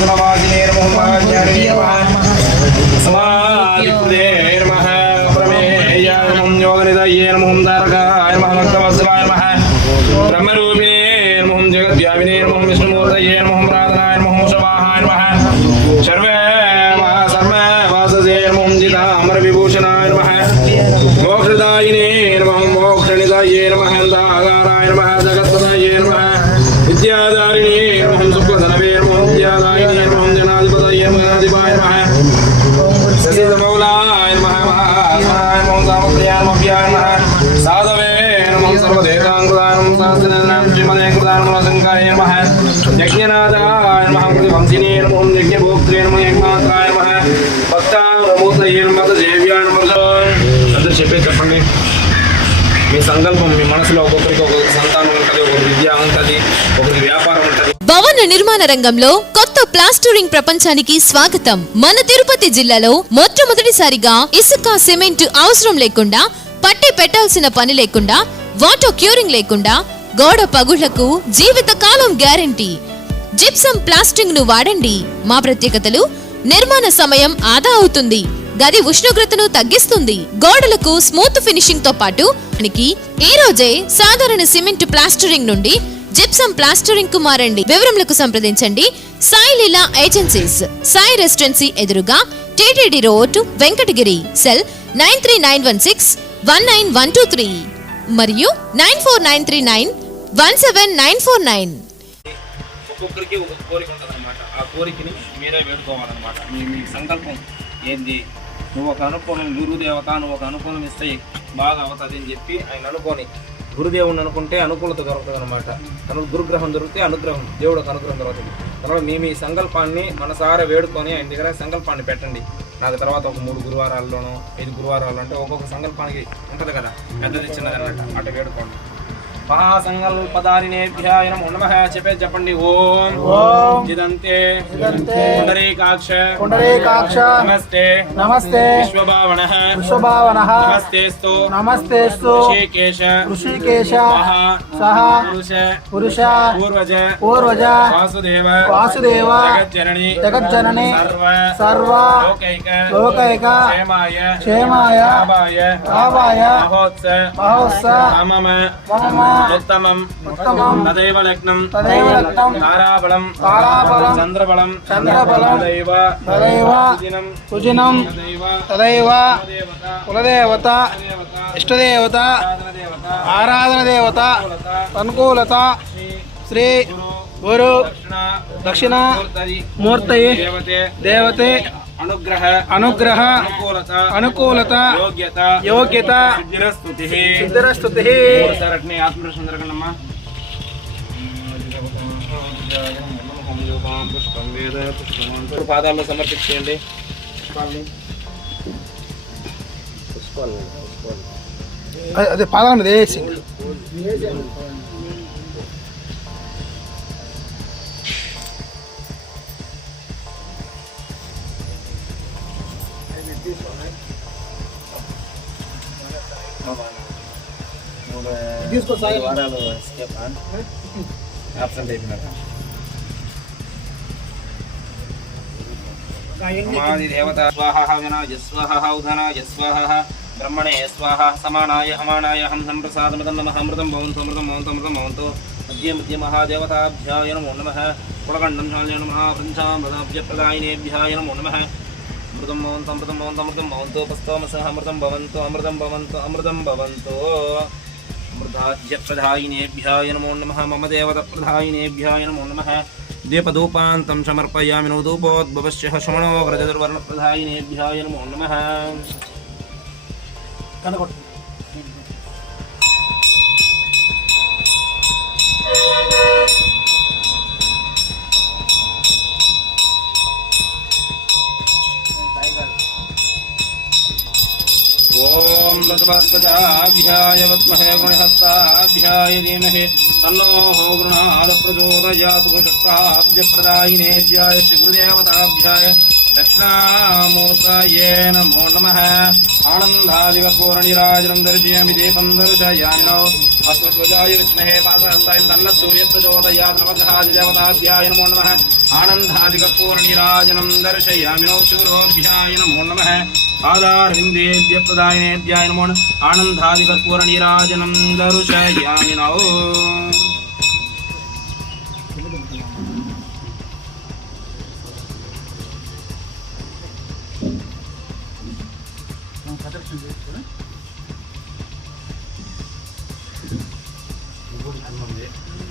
సునవాసినే నమో మహాజ్ఞానినే నమః సమాధికృతే నమః ప్రమేయాయ నమః యోగనిదయే నమః తారకాయ నమః భక్తవత్సలాయ నమః బ్రహ్మరూపిణే నమః జగద్వ్యాపినే నమః విష్ణుమూర్తయే నమః ప్రార్థనాయ నమః శవాహాయ నమః జనాధిపతయే మహాధిపాయ నమః ససితమౌలాయ నమః మహాత్మాయ నమః సామప్రియాయ నమః నమః సాధవే నమః సర్వదేవాంగుదాయ నమః శాస్త్రనాం శ్రీమదే కృతాయ నమః శంకరాయ నమః యజ్ఞనాథాయ నమః ప్రతివంశినే నమః యజ్ఞభోక్త్రే నమః యజ్ఞాత్రాయ నమః భక్తామూర్తయే నమః దేవ్యాయ నమః అందరూ చెప్పే చెప్పండి. మీ సంకల్పం మీ మనసులో ఒక్కొక్కరికి ఒక్కొక్క సంతానం ఉంటుంది ఒక విద్య ఉంటుంది ఒకరికి వ్యాపారం ఉంటుంది భవన నిర్మాణ రంగంలో కొత్త ప్లాస్టరింగ్ ప్రపంచానికి స్వాగతం. మన తిరుపతి జిల్లాలో మొట్టమొదటిసారిగా ఇసుక సిమెంట్ అవసరం లేకుండా పట్టి పెట్టాల్సిన పని లేకుండా వాటర్ క్యూరింగ్ లేకుండా గోడ పగుళ్ళకు జీవిత కాలం గ్యారంటీ. జిప్సం ప్లాస్టింగ్ను వాడండి. మా ప్రత్యేకతలు నిర్మాణ సమయం ఆదా అవుతుంది. గది ఉష్ణోగ్రతను తగ్గిస్తుంది. గోడలకు స్మూత్ ఫినిషింగ్తో పాటు ఈ రోజే సాధారణ సిమెంట్ ప్లాస్టరింగ్ నుండి జిప్సం ప్లాస్టరింగ్కు మారండి వివరములకు సంప్రదించండి. సాయి లీలా ఏజెన్సీస్. సాయి రెసిడెన్సీ ఎదురుగా TTD road Venkatagiri. Cell nine three nine one six one nine one two three మరియు nine four nine three nine one seven nine four nine. ఒక్కొక్కరికి ఒక్కొక్క కోరిక ఉంటుందన్నమాట. ఆ కోరికని మీరే వేడుకోవాలన్నమాట. మీ మీ సంకల్పం ఏంది? నువ్వు ఒక అనుకూలం గురుదేవత నువ్వు ఒక అనుకూలం ఇస్తే బాగా అవుతుంది అని చెప్పి ఆయన అనుకోని గురుదేవుని అనుకుంటే అనుకూలత దొరుకుతుంది అనమాట తనకు గురుగ్రహం దొరికితే అనుగ్రహం దేవుడు అనుగ్రహం దొరుకుతుంది తర్వాత మీ మీ సంకల్పాన్ని మనసారా వేడుకొని ఆయన దగ్గర సంకల్పాన్ని పెట్టండి. నాకు తర్వాత ఒక మూడు గురువారాల్లోనో ఐదు గురువారాలు అంటే ఒక్కొక్క సంకల్పానికి ఉంటుంది కదా. పెద్దది చిన్నది అన్నట్టు అటు వేడుకోండి. महासंगल महासङ्गल्पदारिणेभ्याय नमो नमः जपे जपण्डि ॐ ॐ जिदन्ते। जिदन्ते। पुण्डरीकाक्ष। पुण्डरीकाक्ष। नमस्ते। नमस्ते। विश्वभावनः। विश्वभावनः। नमस्तेस्तु। नमस्तेस्तु। ऋषिकेश। ऋषिकेश। सः सः पुरुष। पुरुष। पूर्वज। पूर्वज। वासुदेव। वासुदेव। जगज्जननी। जगज्जननी। सर्व। सर्व। लोकैक। लोकैक। क्षेमाय। क्षेमाय। लाभाय। लाभाय। महोत्स। महोत्स। मम मम ఉత్తమం తదైవ లగ్నం తారాబలం చంద్రబలం చంద్రబలం. తదైవ. సుజినం తదైవ తదైవ. దేవత కులదేవత. దేవత ఇష్టదేవత. దేవత ఆరాధన దేవత అనుకూలత. శ్రీ గురు. దక్షిణ. మూర్తయి. దేవతే. అనుగ్రహ అనుగ్రహ అనుకూలత అనుకూలత యోగ్యత యోగ్యత సిద్ధిరస్తుతి సిద్ధిరస్తుతి సార్ అట్నే ఆత్మదర్శనం జరగండమ్మా పాదాల్లో సమర్పించేయండి. అదే పాదాలను వేసి తీసుకో సాయి. వారాలు escape ఆ? Absent అయిపోయినారా? సమాధి దేవత స్వాహ వినాయ స్వాహ ఉధనాయ స్వాహ బ్రహ్మణే స్వాహ సమానాయ హమానాయ హం సంప్రసాదమృతం నమ అమృతం భవంతు అమృతం భవంతు అమృతం భవంతు మధ్య మధ్య మహాదేవతాభ్యాయ నమో నమ పులగండం ఛాయ నమ పంచామృతాభ్యప్రదాయినేభ్యాయ నమో నమ అమృతం భవంతు అమృతం భవంతు అమృతం భవంతు పుస్తమస అమృతం భవంతు అమృతం భవంతు అమృతం భవంతు అమృతాజ్యప్రదాయినేభ్యాయ నమో నమ మమ దేవతప్రదాయినేభ్యాయ నమో నమ దీపధూపాంతం సమర్పయామి నో దూపోద్భవశ్య ధూపోద్భవస్య శమణోగ్రజదుర్వర్ణప్రదాయినేభ్యాయ నమో నమ కనకొట్టు प्रजवात्मजाभ्याय वद्महे गृणहस्ताभ्याय धीमहि तन्नो गृणादप्रचोदयातु घृषत्काब्जप्रदायिनेभ्याय श्रीगुरुदेवताभ्याय दक्षिणामूर्तये नमो नमः। आनन्दादिवपूरणिराजनं दर्शयामि दीपं दर्शयामिनो अश्वध्वजाय विद्महे पासहस्ताय तन्न सूर्यप्रचोदयात् नवग्रहादिदेवताभ्याय नमो नमः। आनन्दादिकपूरणिराजनं दर्शयामिनो शूरोभ्याय नमो नमः। ఆదారవిందేభ్య ప్రదాయనేభ్యాయ నమో ఆనందాది కర్పూర నీరాజనం దరుషయామి నవో Thank you.